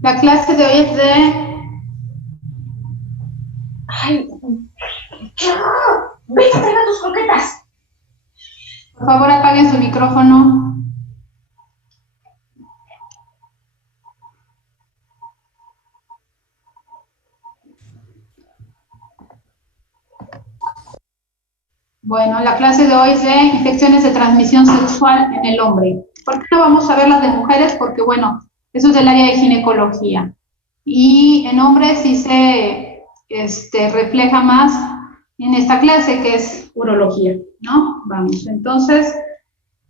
La clase de hoy es de... Ay, vete a traer tus croquetas. Por favor, apaguen su micrófono. Bueno, la clase de hoy es de infecciones de transmisión sexual en el hombre. ¿Por qué no vamos a ver las de mujeres? Porque, bueno, eso es del área de ginecología. Y en hombres sí se refleja más en esta clase, que es urología, ¿no? Vamos, entonces,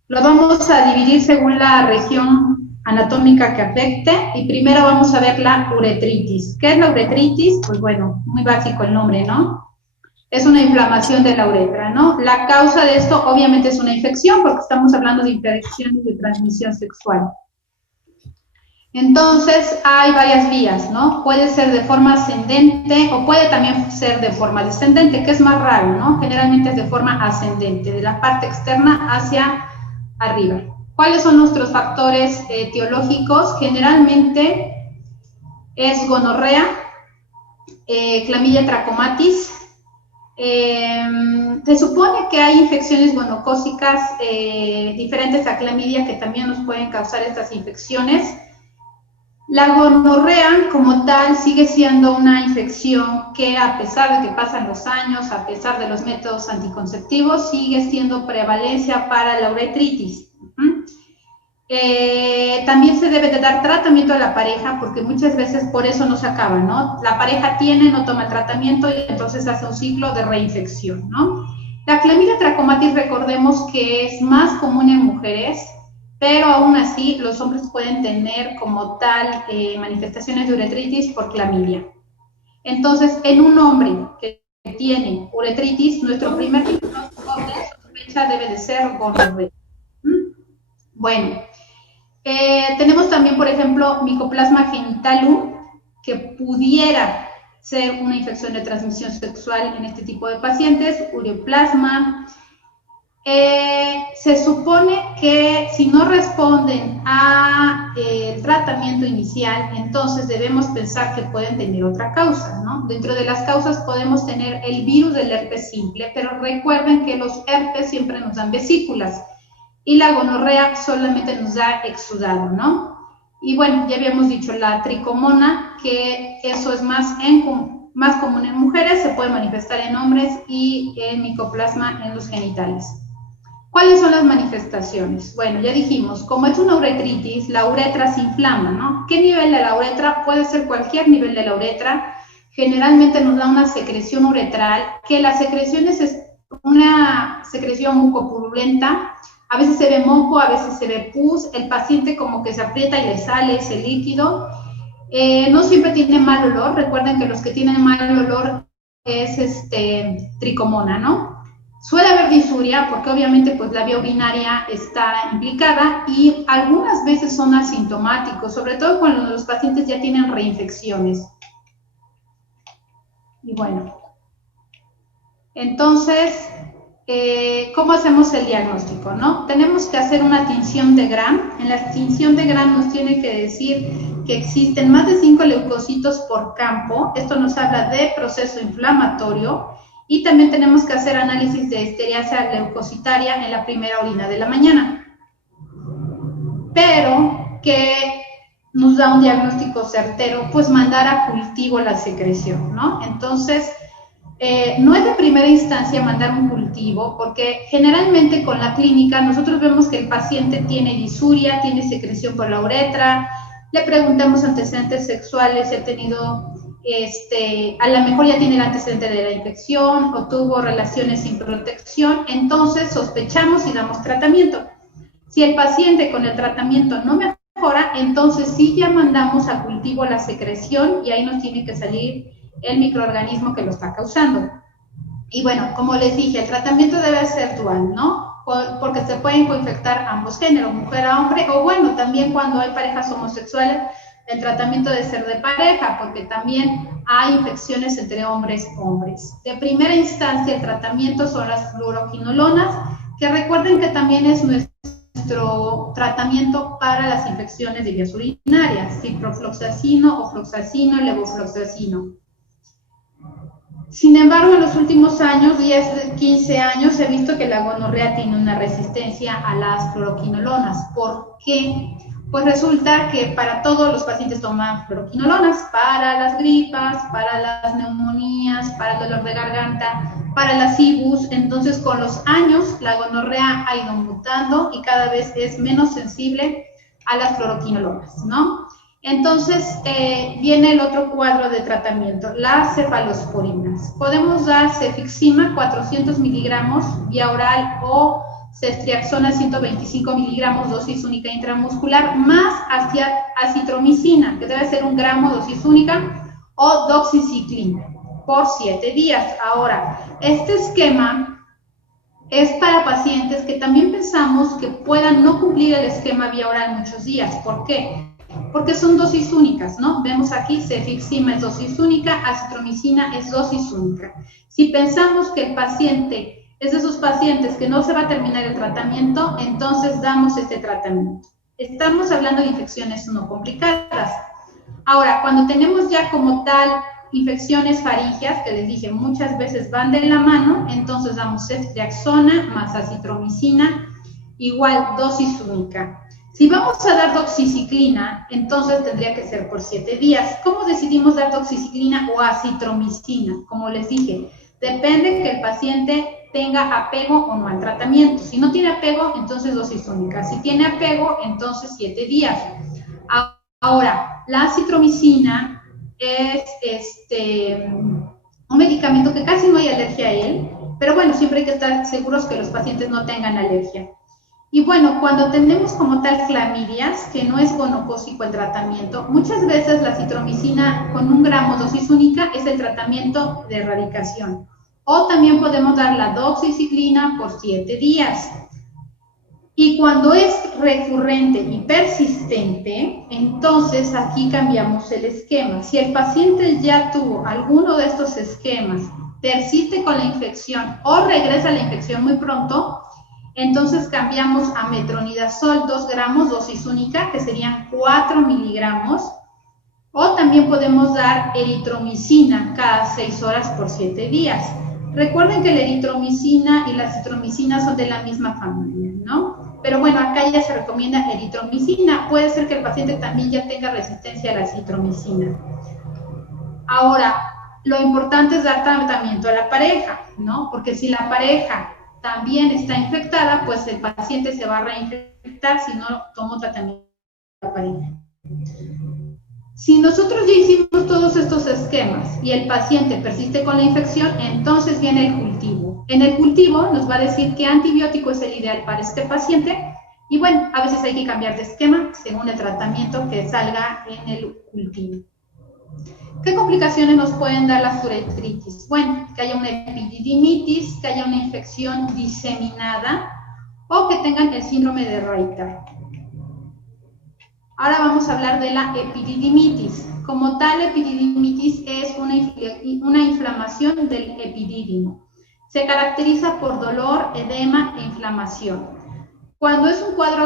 lo vamos a dividir según la región anatómica que afecte y primero vamos a ver la uretritis. ¿Qué es la uretritis? Pues bueno, muy básico el nombre, ¿no? Es una inflamación de la uretra, ¿no? La causa de esto obviamente es una infección porque estamos hablando de infecciones de transmisión sexual. Entonces hay varias vías, ¿no? Puede ser de forma ascendente o puede también ser de forma descendente, que es más raro, ¿no? Generalmente es de forma ascendente, de la parte externa hacia arriba. ¿Cuáles son nuestros factores etiológicos? Generalmente es gonorrea, clamidia trachomatis. Se supone que hay infecciones gonocócicas diferentes a clamidia que también nos pueden causar estas infecciones. La gonorrea como tal sigue siendo una infección que a pesar de que pasan los años, a pesar de los métodos anticonceptivos, sigue siendo prevalencia para la uretritis. También se debe de dar tratamiento a la pareja porque muchas veces por eso no se acaba, ¿no? La pareja tiene, no toma el tratamiento y entonces hace un ciclo de reinfección, ¿no? La clamidia trachomatis recordemos que es más común en mujeres, pero aún así los hombres pueden tener como tal manifestaciones de uretritis por clamidia. Entonces, en un hombre que tiene uretritis, nuestro primer diagnóstico de sospecha debe de ser gonorrea. Bueno, tenemos también, por ejemplo, Mycoplasma genitalium, que pudiera ser una infección de transmisión sexual en este tipo de pacientes, ureoplasma. Se supone que si no responden al tratamiento inicial, entonces debemos pensar que pueden tener otra causa, ¿no? Dentro de las causas podemos tener el virus del herpes simple, pero recuerden que los herpes siempre nos dan vesículas y la gonorrea solamente nos da exudado, ¿no? Y bueno, ya habíamos dicho la tricomona, que eso es más común en mujeres, se puede manifestar en hombres y el micoplasma en los genitales. ¿Cuáles son las manifestaciones? Bueno, ya dijimos, como es una uretritis, la uretra se inflama, ¿no? ¿Qué nivel de la uretra? Puede ser cualquier nivel de la uretra. Generalmente nos da una secreción uretral, que la secreción es una secreción mucopurulenta. A veces se ve moco, a veces se ve pus, el paciente como que se aprieta y le sale ese líquido. No siempre tiene mal olor, recuerden que los que tienen mal olor es tricomona, ¿no? Suele haber disuria porque obviamente pues la vía urinaria está implicada y algunas veces son asintomáticos, sobre todo cuando los pacientes ya tienen reinfecciones. Y bueno, entonces, ¿cómo hacemos el diagnóstico, no? Tenemos que hacer una tinción de Gram. En la tinción de Gram nos tiene que decir que existen más de 5 leucocitos por campo. Esto nos habla de proceso inflamatorio. Y también tenemos que hacer análisis de esteriasa leucocitaria en la primera orina de la mañana. Pero que nos da un diagnóstico certero, pues mandar a cultivo la secreción, ¿no? Entonces, no es de primera instancia mandar un cultivo, porque generalmente con la clínica nosotros vemos que el paciente tiene disuria, tiene secreción por la uretra, le preguntamos antecedentes sexuales, si ha tenido, a lo mejor ya tiene el antecedente de la infección o tuvo relaciones sin protección, entonces sospechamos y damos tratamiento. Si el paciente con el tratamiento no mejora, entonces sí ya mandamos a cultivo la secreción y ahí nos tiene que salir el microorganismo que lo está causando. Y bueno, como les dije, el tratamiento debe ser dual, ¿no? Porque se pueden coinfectar ambos géneros, mujer a hombre, o bueno, también cuando hay parejas homosexuales, el tratamiento debe ser de pareja, porque también hay infecciones entre hombres. De primera instancia, el tratamiento son las fluoroquinolonas, que recuerden que también es nuestro nuestro tratamiento para las infecciones de vías urinarias, ciprofloxacino, ofloxacino, levofloxacino. Sin embargo, en los últimos años, 10, 15 años, se ha visto que la gonorrea tiene una resistencia a las fluoroquinolonas. ¿Por qué? Pues resulta que para todos los pacientes toman fluoroquinolonas, para las gripas, para las neumonías, para el dolor de garganta, para las IBUs. Entonces, con los años, la gonorrea ha ido mutando y cada vez es menos sensible a las fluoroquinolonas, ¿no? Entonces, viene el otro cuadro de tratamiento, las cefalosporinas. Podemos dar cefixima 400 miligramos vía oral o ceftriaxona 125 miligramos dosis única intramuscular más acitromicina, que debe ser 1 gramo dosis única, o doxiciclina por 7 días. Ahora, este esquema es para pacientes que también pensamos que puedan no cumplir el esquema vía oral muchos días. ¿Por qué? Porque son dosis únicas, ¿no? Vemos aquí, cefixima es dosis única, acitromicina es dosis única. Si pensamos que el paciente es de esos pacientes que no se va a terminar el tratamiento, entonces damos este tratamiento. Estamos hablando de infecciones no complicadas. Ahora, cuando tenemos ya como tal infecciones faríngeas, que les dije muchas veces van de la mano, entonces damos ceftriaxona más acitromicina, igual dosis única. Si vamos a dar doxiciclina, entonces tendría que ser por 7 días. ¿Cómo decidimos dar doxiciclina o acitromicina? Como les dije, depende que el paciente tenga apego o no al tratamiento. Si no tiene apego, entonces dosis única. Si tiene apego, entonces 7 días. Ahora, la acitromicina es un medicamento que casi no hay alergia a él, pero bueno, siempre hay que estar seguros que los pacientes no tengan alergia. Y bueno, cuando tenemos como tal clamidias, que no es gonocócico el tratamiento, muchas veces la acitromicina con 1 gramo dosis única es el tratamiento de erradicación. O también podemos dar la doxiciclina por 7 días. Y cuando es recurrente y persistente, entonces aquí cambiamos el esquema. Si el paciente ya tuvo alguno de estos esquemas, persiste con la infección o regresa a la infección muy pronto, entonces cambiamos a metronidazol 2 gramos dosis única, que serían 4 miligramos, o también podemos dar eritromicina cada 6 horas por 7 días. Recuerden que la eritromicina y la acitromicina son de la misma familia, ¿no? Pero bueno, acá ya se recomienda eritromicina. Puede ser que el paciente también ya tenga resistencia a la acitromicina. Ahora, lo importante es dar tratamiento a la pareja, ¿no? Porque si la pareja también está infectada, pues el paciente se va a reinfectar si no tomó tratamiento a la pareja. Si nosotros ya hicimos todos estos esquemas y el paciente persiste con la infección, entonces viene el cultivo. En el cultivo nos va a decir qué antibiótico es el ideal para este paciente y bueno, a veces hay que cambiar de esquema según el tratamiento que salga en el cultivo. ¿Qué complicaciones nos pueden dar las uretritis? Bueno, que haya una epididimitis, que haya una infección diseminada o que tengan el síndrome de Raynaud. Ahora vamos a hablar de la epididimitis. Como tal, epididimitis es una inflamación del epidídimo. Se caracteriza por dolor, edema e inflamación. Cuando es un cuadro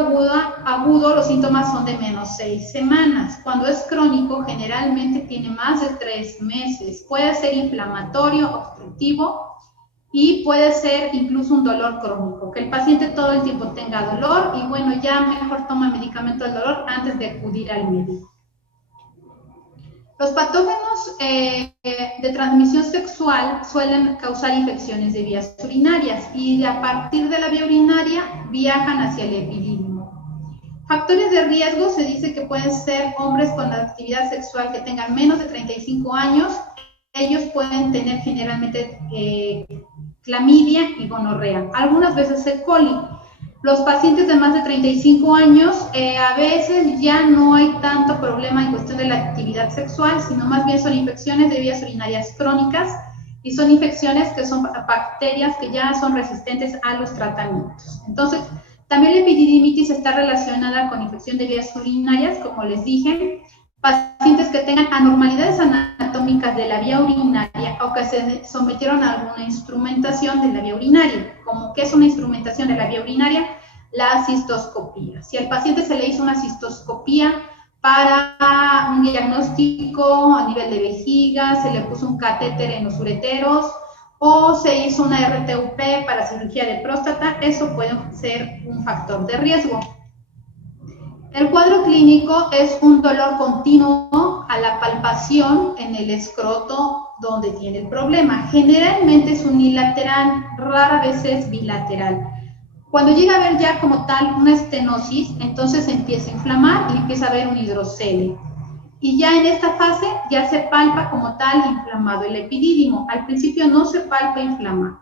agudo, los síntomas son de menos 6 semanas. Cuando es crónico, generalmente tiene más de 3 meses. Puede ser inflamatorio, obstructivo y puede ser incluso un dolor crónico, que el paciente todo el tiempo tenga dolor y bueno, ya mejor toma medicamento del dolor antes de acudir al médico. Los patógenos de transmisión sexual suelen causar infecciones de vías urinarias y a partir de la vía urinaria viajan hacia el epidídimo. Factores de riesgo se dice que pueden ser hombres con actividad sexual que tengan menos de 35 años. Ellos pueden tener generalmente clamidia y gonorrea, algunas veces E. coli. Los pacientes de más de 35 años, a veces ya no hay tanto problema en cuestión de la actividad sexual, sino más bien son infecciones de vías urinarias crónicas y son infecciones que son bacterias que ya son resistentes a los tratamientos. Entonces, también la epididimitis está relacionada con infección de vías urinarias, como les dije, pacientes que tengan anormalidades anatómicas de la vía urinaria o que se sometieron a alguna instrumentación de la vía urinaria. Como que es una instrumentación de la vía urinaria, la cistoscopía. Si al paciente se le hizo una cistoscopía para un diagnóstico a nivel de vejiga, se le puso un catéter en los ureteros o se hizo una RTUP para cirugía de próstata, eso puede ser un factor de riesgo. El cuadro clínico es un dolor continuo a la palpación en el escroto donde tiene el problema. Generalmente es unilateral, rara vez es bilateral. Cuando llega a haber ya como tal una estenosis, entonces empieza a inflamar y empieza a haber un hidrocele. Y ya en esta fase ya se palpa como tal inflamado el epidídimo. Al principio no se palpa inflamado.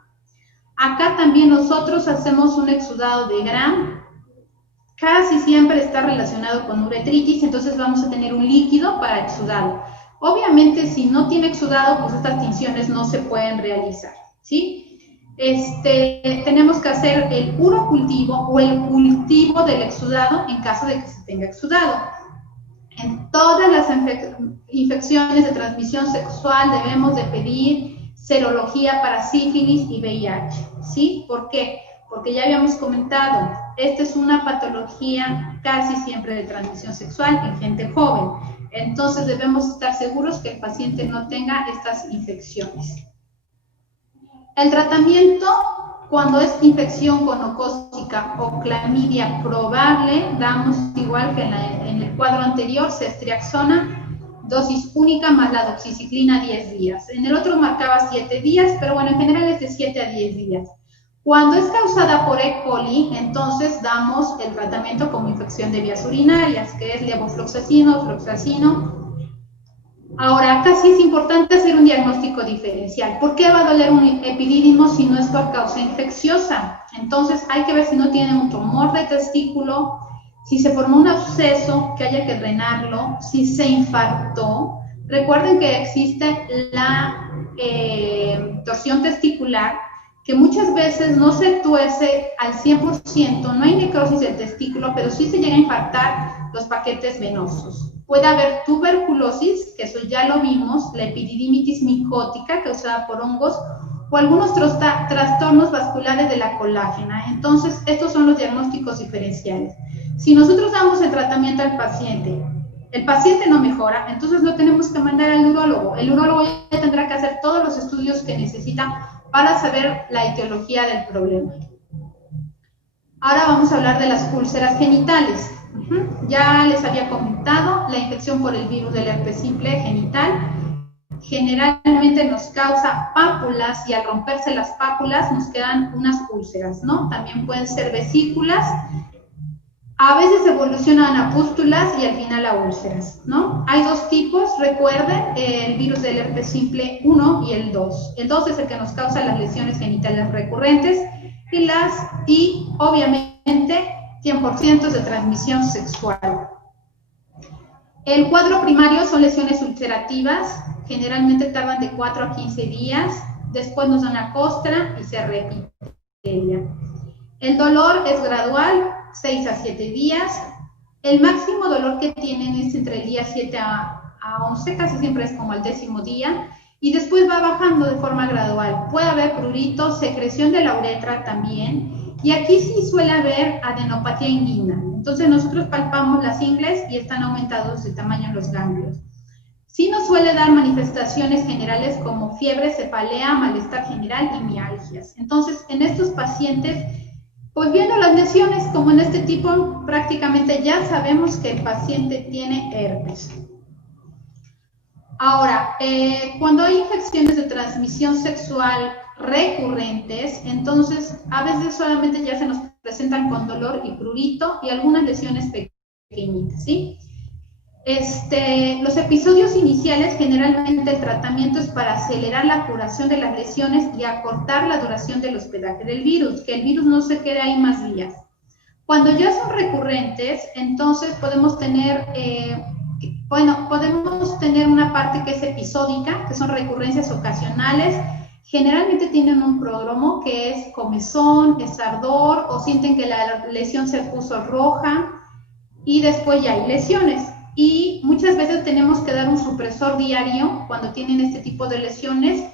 Acá también nosotros hacemos un exudado de Gram. Casi siempre está relacionado con uretritis, entonces vamos a tener un líquido para exudado. Obviamente, si no tiene exudado, pues estas tinciones no se pueden realizar, ¿sí? Tenemos que hacer el urocultivo o el cultivo del exudado en caso de que se tenga exudado. En todas las infecciones de transmisión sexual debemos de pedir serología para sífilis y VIH, ¿sí? ¿Por qué? Porque ya habíamos comentado, esta es una patología casi siempre de transmisión sexual en gente joven. Entonces debemos estar seguros que el paciente no tenga estas infecciones. El tratamiento, cuando es infección gonocócica o clamidia probable, damos igual que en el cuadro anterior, ceftriaxona, dosis única más la doxiciclina 10 días. En el otro marcaba 7 días, pero bueno, en general es de 7 a 10 días. Cuando es causada por E. coli, entonces damos el tratamiento como infección de vías urinarias, que es levofloxacino, fluoxacino. Ahora, acá sí es importante hacer un diagnóstico diferencial. ¿Por qué va a doler un epidídimo si no es por causa infecciosa? Entonces, hay que ver si no tiene un tumor de testículo, si se formó un absceso que haya que drenarlo, si se infartó. Recuerden que existe la torsión testicular, que muchas veces no se tuece al 100%, no hay necrosis del testículo, pero sí se llega a infartar los paquetes venosos. Puede haber tuberculosis, que eso ya lo vimos, la epididimitis micótica causada por hongos, o algunos trastornos vasculares de la colágena. Entonces, estos son los diagnósticos diferenciales. Si nosotros damos el tratamiento al paciente, el paciente no mejora, entonces lo tenemos que mandar al urólogo. El urólogo ya tendrá que hacer todos los estudios que necesita para saber la etiología del problema. Ahora vamos a hablar de las úlceras genitales. Ya les había comentado, la infección por el virus del herpes simple genital generalmente nos causa pápulas y al romperse las pápulas nos quedan unas úlceras, ¿no? También pueden ser vesículas, a veces evolucionan a pústulas y al final a úlceras, ¿no? Hay dos tipos, recuerden, el virus del herpes simple 1 y el 2. El 2 es el que nos causa las lesiones genitales recurrentes y obviamente 100% de transmisión sexual. El cuadro primario son lesiones ulcerativas, generalmente tardan de 4 a 15 días, después nos dan la costra y se repite ella. El dolor es gradual, 6 a 7 días. El máximo dolor que tienen es entre el día 7 a 11, casi siempre es como el 10º día, y después va bajando de forma gradual. Puede haber prurito, secreción de la uretra también, y aquí sí suele haber adenopatía inguinal. Entonces nosotros palpamos las ingles y están aumentados de tamaño en los ganglios. Sí nos suele dar manifestaciones generales como fiebre, cefalea, malestar general y mialgias. Entonces, en estos pacientes, pues viendo las lesiones como en este tipo, prácticamente ya sabemos que el paciente tiene herpes. Ahora, cuando hay infecciones de transmisión sexual recurrentes, entonces a veces solamente ya se nos presentan con dolor y prurito y algunas lesiones pequeñitas, ¿sí? Los episodios iniciales, generalmente el tratamiento es para acelerar la curación de las lesiones y acortar la duración del hospedaje del virus, que el virus no se quede ahí más días. Cuando ya son recurrentes, entonces podemos tener, podemos tener una parte que es episódica, que son recurrencias ocasionales. Generalmente tienen un prodromo que es comezón, es ardor, o sienten que la lesión se puso roja, y después ya hay lesiones. Y muchas veces tenemos que dar un supresor diario cuando tienen este tipo de lesiones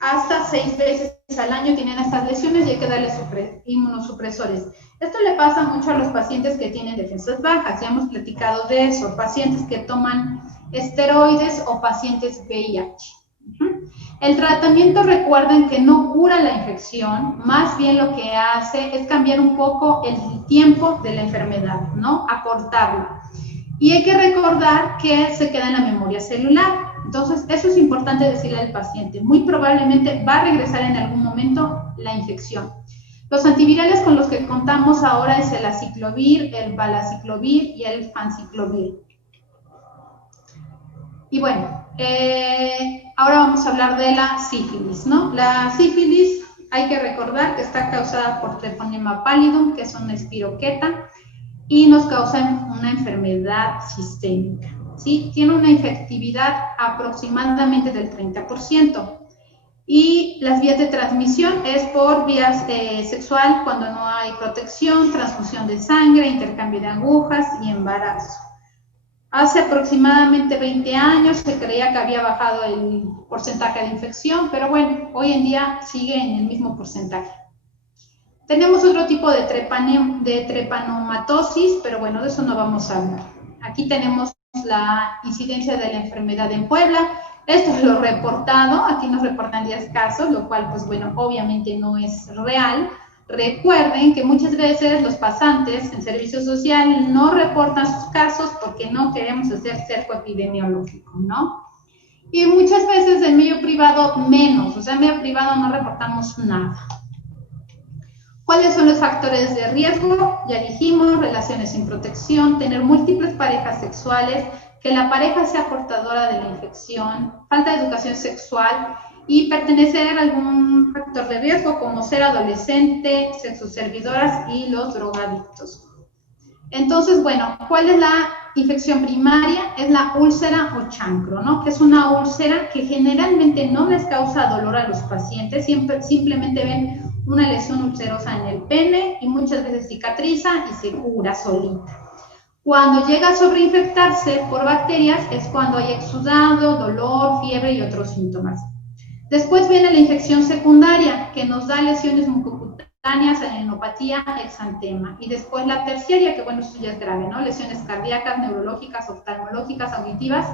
hasta 6 veces al año tienen estas lesiones y hay que darles inmunosupresores. Esto le pasa mucho a los pacientes que tienen defensas bajas, ya hemos platicado de eso, pacientes que toman esteroides o pacientes VIH. El tratamiento, recuerden que no cura la infección, más bien lo que hace es cambiar un poco el tiempo de la enfermedad, ¿no? Acortarla. Y hay que recordar que se queda en la memoria celular. Entonces, eso es importante decirle al paciente. Muy probablemente va a regresar en algún momento la infección. Los antivirales con los que contamos ahora es el aciclovir, el valaciclovir y el fanciclovir. Y bueno, ahora vamos a hablar de la sífilis, ¿no? La sífilis, hay que recordar que está causada por Treponema pallidum, que es una espiroqueta, y nos causa una enfermedad sistémica, ¿sí? Tiene una infectividad aproximadamente del 30%. Y las vías de transmisión es por vías sexual cuando no hay protección, transfusión de sangre, intercambio de agujas y embarazo. Hace aproximadamente 20 años se creía que había bajado el porcentaje de infección, pero bueno, hoy en día sigue en el mismo porcentaje. Tenemos otro tipo de trepanomatosis, pero bueno, de eso no vamos a hablar. Aquí tenemos la incidencia de la enfermedad en Puebla. Esto es lo reportado, aquí nos reportan 10 casos, lo cual, pues bueno, obviamente no es real. Recuerden que muchas veces los pasantes en servicio social no reportan sus casos porque no queremos hacer cerco epidemiológico, ¿no? Y muchas veces en medio privado menos, o sea, en medio privado no reportamos nada. ¿Cuáles son los factores de riesgo? Ya dijimos, relaciones sin protección, tener múltiples parejas sexuales, que la pareja sea portadora de la infección, falta de educación sexual y pertenecer a algún factor de riesgo como ser adolescente, sexoservidoras y los drogadictos. Entonces, bueno, ¿cuál es la infección primaria? Es la úlcera o chancro, ¿no? Que es una úlcera que generalmente no les causa dolor a los pacientes, simplemente ven una lesión ulcerosa en el pene y muchas veces cicatriza y se cura solita. Cuando llega a sobreinfectarse por bacterias es cuando hay exudado, dolor, fiebre y otros síntomas. Después viene la infección secundaria, que nos da lesiones mucocutáneas, adenopatía, exantema. Y después la terciaria, que bueno, eso ya es grave, ¿no? Lesiones cardíacas, neurológicas, oftalmológicas, auditivas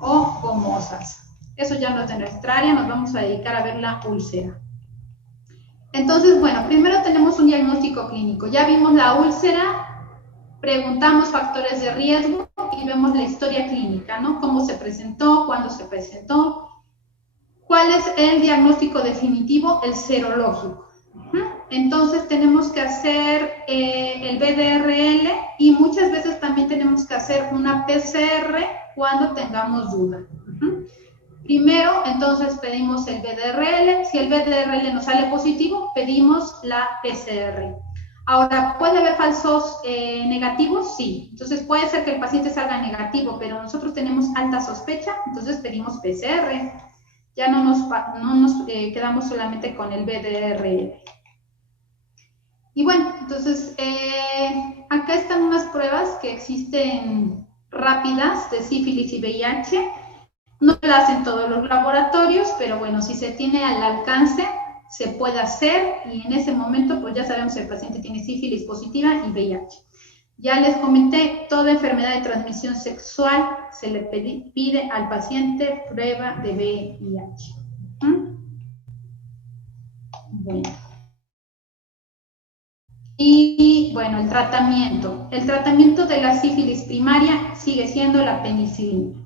o gomosas. Eso ya no es de nuestra área, nos vamos a dedicar a ver la úlcera. Entonces, bueno, primero tenemos un diagnóstico clínico. Ya vimos la úlcera, preguntamos factores de riesgo y vemos la historia clínica, ¿no? Cómo se presentó, cuándo se presentó. ¿Cuál es el diagnóstico definitivo? El serológico. Entonces tenemos que hacer el VDRL y muchas veces también tenemos que hacer una PCR cuando tengamos duda. Primero, entonces pedimos el VDRL. Si el VDRL nos sale positivo, pedimos la PCR. Ahora, ¿puede haber falsos negativos? Sí. Entonces puede ser que el paciente salga negativo, pero nosotros tenemos alta sospecha, entonces pedimos PCR. Ya no nos quedamos solamente con el VDRL. Y bueno, entonces acá están unas pruebas que existen rápidas de sífilis y VIH. No las hacen todos los laboratorios, pero bueno, si se tiene al alcance, se puede hacer y en ese momento pues ya sabemos si el paciente tiene sífilis positiva y VIH. Ya les comenté, toda enfermedad de transmisión sexual se le pide al paciente prueba de VIH. Bueno. Y bueno, el tratamiento. El tratamiento de la sífilis primaria sigue siendo la penicilina,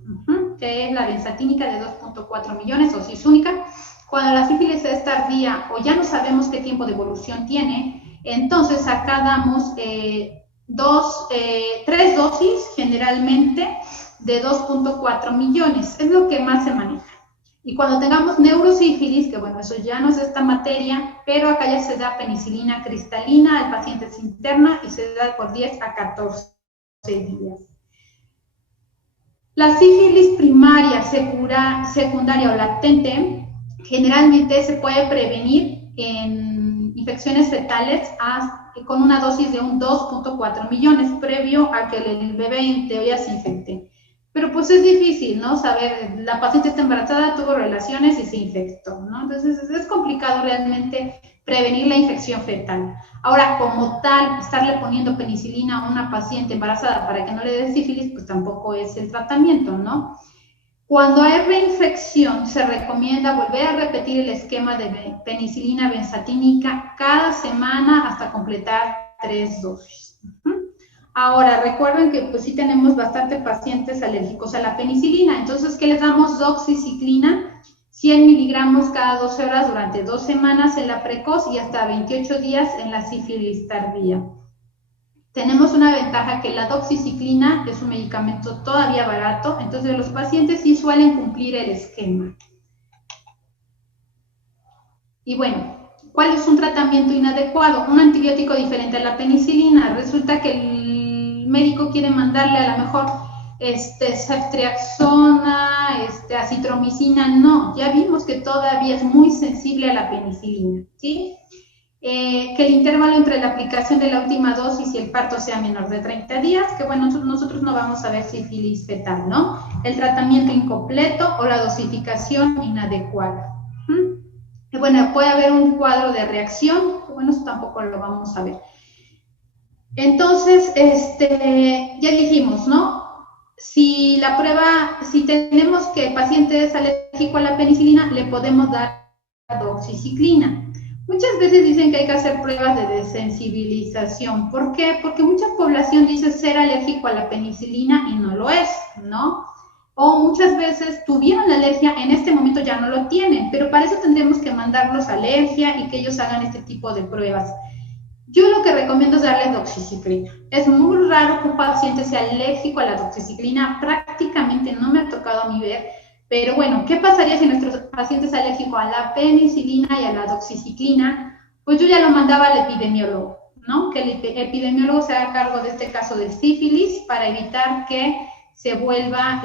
que es la benzatínica de 2.4 millones, dosis única. Cuando la sífilis es tardía o ya no sabemos qué tiempo de evolución tiene, entonces acá damos 3 dosis generalmente de 2.4 millones, es lo que más se maneja. Y cuando tengamos neurosífilis, que bueno, eso ya no es esta materia, pero acá ya se da penicilina cristalina, al paciente se interna y se da por 10 a 14 días. La sífilis primaria, secundaria o latente, generalmente se puede prevenir en infecciones fetales con una dosis de un 2.4 millones previo a que el bebé en teoría se infecte. Pero pues es difícil, ¿no? Saber, la paciente está embarazada, tuvo relaciones y se infectó, ¿no? ¿no? Entonces es complicado realmente prevenir la infección fetal. Ahora, como tal, estarle poniendo penicilina a una paciente embarazada para que no le dé sífilis, pues tampoco es el tratamiento, ¿no? Cuando hay reinfección, se recomienda volver a repetir el esquema de penicilina benzatínica cada semana hasta completar 3 dosis. Ahora, recuerden que pues sí tenemos bastante pacientes alérgicos a la penicilina, entonces, ¿qué les damos? Doxiciclina, 100 miligramos cada 12 horas durante 2 semanas en la precoz y hasta 28 días en la sífilis tardía. Tenemos una ventaja que la doxiciclina es un medicamento todavía barato, entonces los pacientes sí suelen cumplir el esquema. Y bueno, ¿cuál es un tratamiento inadecuado? Un antibiótico diferente a la penicilina. Resulta que el médico quiere mandarle a lo mejor ceftriaxona, acitromicina. No, ya vimos que todavía es muy sensible a la penicilina, ¿sí? Que el intervalo entre la aplicación de la última dosis y el parto sea menor de 30 días, que bueno, nosotros no vamos a ver sífilis fetal, ¿no? El tratamiento incompleto o la dosificación inadecuada. Bueno, puede haber un cuadro de reacción, bueno, eso tampoco lo vamos a ver. Entonces, ya dijimos, ¿no? Si tenemos que el paciente es alérgico a la penicilina, le podemos dar doxiciclina. Muchas veces dicen que hay que hacer pruebas de desensibilización. ¿Por qué? Porque mucha población dice ser alérgico a la penicilina y no lo es, ¿no? O muchas veces tuvieron la alergia, en este momento ya no lo tienen, pero para eso tendremos que mandarlos a alergia y que ellos hagan este tipo de pruebas. Yo lo que recomiendo es darle doxiciclina. Es muy raro que un paciente sea alérgico a la doxiciclina, prácticamente no me ha tocado a mí ver, pero bueno, ¿qué pasaría si nuestro paciente es alérgico a la penicilina y a la doxiciclina? Pues yo ya lo mandaba al epidemiólogo, ¿no? Que el epidemiólogo se haga cargo de este caso de sífilis para evitar que se vuelva,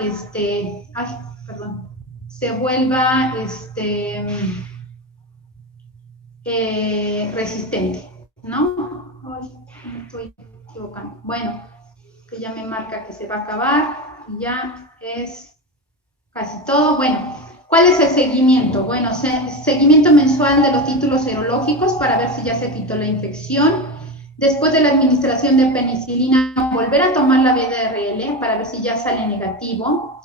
resistente, ¿no? Ay, me estoy equivocando. Bueno, que ya me marca que se va a acabar, y ya es casi todo. Bueno, ¿cuál es el seguimiento? Bueno, seguimiento mensual de los títulos serológicos para ver si ya se quitó la infección. Después de la administración de penicilina, volver a tomar la VDRL para ver si ya sale negativo.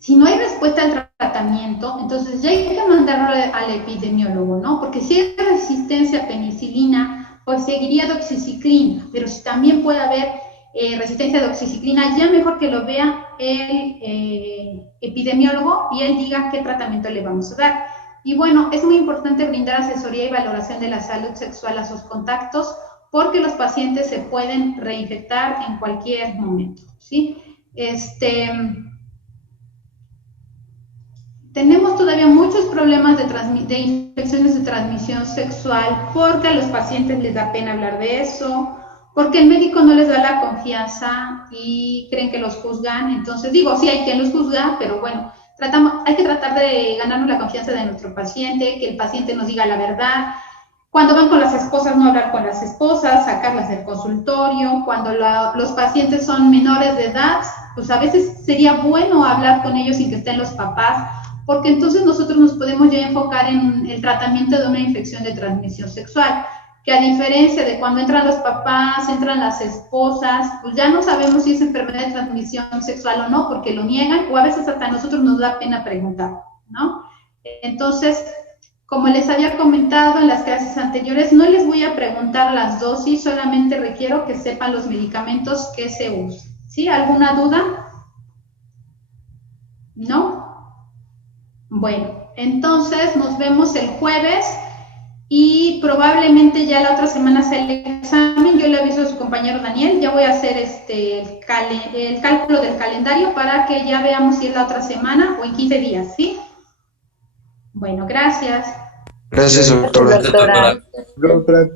Si no hay respuesta al tratamiento, entonces ya hay que mandarlo al epidemiólogo, ¿no? Porque si hay resistencia a penicilina, pues seguiría doxiciclina, pero si también puede haber resistencia a doxiciclina, ya mejor que lo vea el epidemiólogo y él diga qué tratamiento le vamos a dar. Y bueno, es muy importante brindar asesoría y valoración de la salud sexual a sus contactos porque los pacientes se pueden reinfectar en cualquier momento, ¿sí? Tenemos todavía muchos problemas de infecciones de transmisión sexual porque a los pacientes les da pena hablar de eso, porque el médico no les da la confianza y creen que los juzgan. Entonces, digo, sí hay quien los juzga, pero bueno, hay que tratar de ganarnos la confianza de nuestro paciente, que el paciente nos diga la verdad. Cuando van con las esposas, no hablar con las esposas, sacarlas del consultorio. Cuando los pacientes son menores de edad, pues a veces sería bueno hablar con ellos sin que estén los papás, porque entonces nosotros nos podemos ya enfocar en el tratamiento de una infección de transmisión sexual, que a diferencia de cuando entran los papás, entran las esposas, pues ya no sabemos si es enfermedad de transmisión sexual o no, porque lo niegan, o a veces hasta a nosotros nos da pena preguntar, ¿no? Entonces, como les había comentado en las clases anteriores, no les voy a preguntar las dosis, solamente requiero que sepan los medicamentos que se usan. ¿Sí? ¿Alguna duda? ¿No? Bueno, entonces nos vemos el jueves y probablemente ya la otra semana sea el examen. Yo le aviso a su compañero Daniel, ya voy a hacer el cálculo del calendario para que ya veamos si es la otra semana o en 15 días, ¿sí? Bueno, gracias. Gracias, doctora. Doctora.